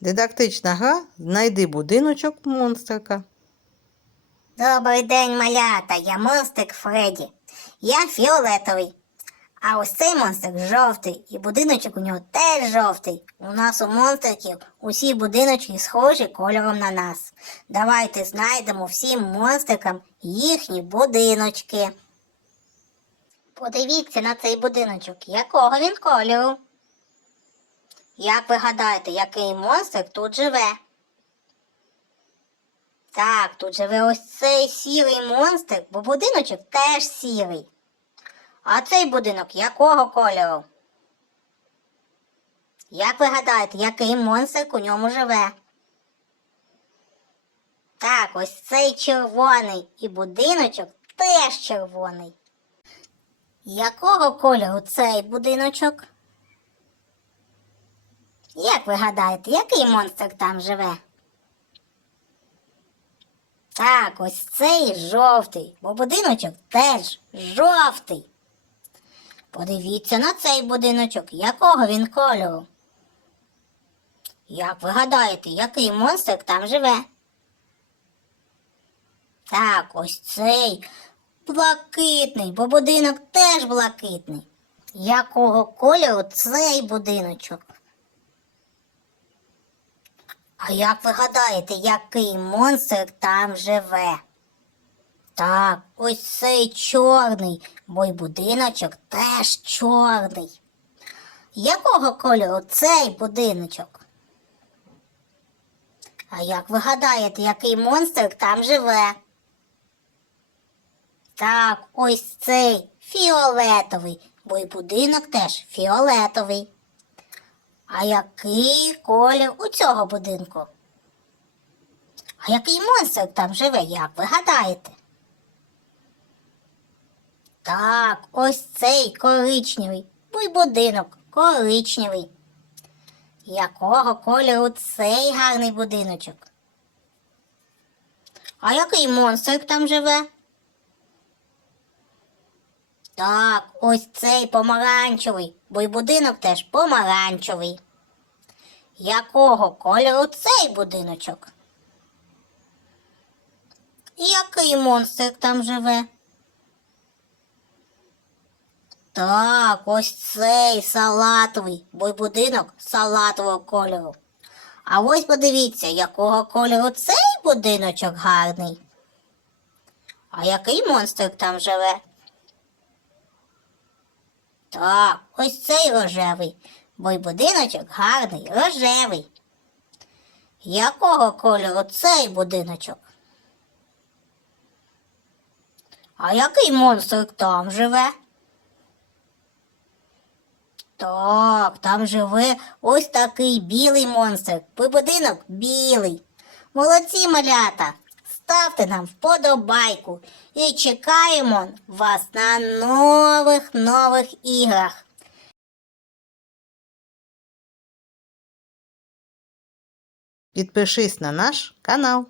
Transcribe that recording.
Дидактична гра Знайди будиночок монстрика. Добрий день, малята. Я монстрик Фредді. Я фіолетовий. А ось цей монстрик жовтий, і будиночок у нього теж жовтий. У нас у монстриків усі будиночки схожі кольором на нас. Давайте знайдемо всім монстрикам їхні будиночки. Подивіться на цей будиночок, якого він кольору. Як ви гадаєте, який монстрик тут живе? Так, тут живе ось цей сірий монстрик, бо будиночок теж сірий. А цей будинок якого кольору? Як ви гадаєте, який монстрик у ньому живе? Так, ось цей червоний і будиночок теж червоний. Якого кольору цей будиночок? Як ви гадаєте, який монстрик там живе? Так, ось цей жовтий, бо будиночок теж жовтий. Подивіться на цей будиночок, якого він кольору. Як ви гадаєте, який монстрик там живе? Так, ось цей блакитний, бо будинок теж блакитний. Якого кольору цей будиночок? А як ви гадаєте, який монстрик там живе? Так, ось цей чорний, бо й будиночок теж чорний. Якого кольору цей будиночок? А як ви гадаєте, який монстрик там живе? Так, ось цей фіолетовий, бо й будинок теж фіолетовий. А який колір у цього будинку? А який монстрик там живе, як ви гадаєте? Так, ось цей коричневий, бо й будинок коричневий. Якого кольору цей гарний будиночок? А який монстрик там живе? Так, ось цей помаранчевий, бо й будинок теж помаранчевий. Якого кольору цей будиночок? Який монстрик там живе? Так, ось цей салатовий, бо й будинок салатового кольору. А ось подивіться, якого кольору цей будиночок гарний. А який монстрик там живе? Так, ось цей рожевий, бо й будиночок гарний, рожевий. Якого кольору цей будиночок? А який монстрик там живе? Так, там живе ось такий білий монстрик, бо будинок білий. Молодці малята! Ставте нам вподобайку і чекаємо вас на нових нових іграх. Підпишись на наш канал.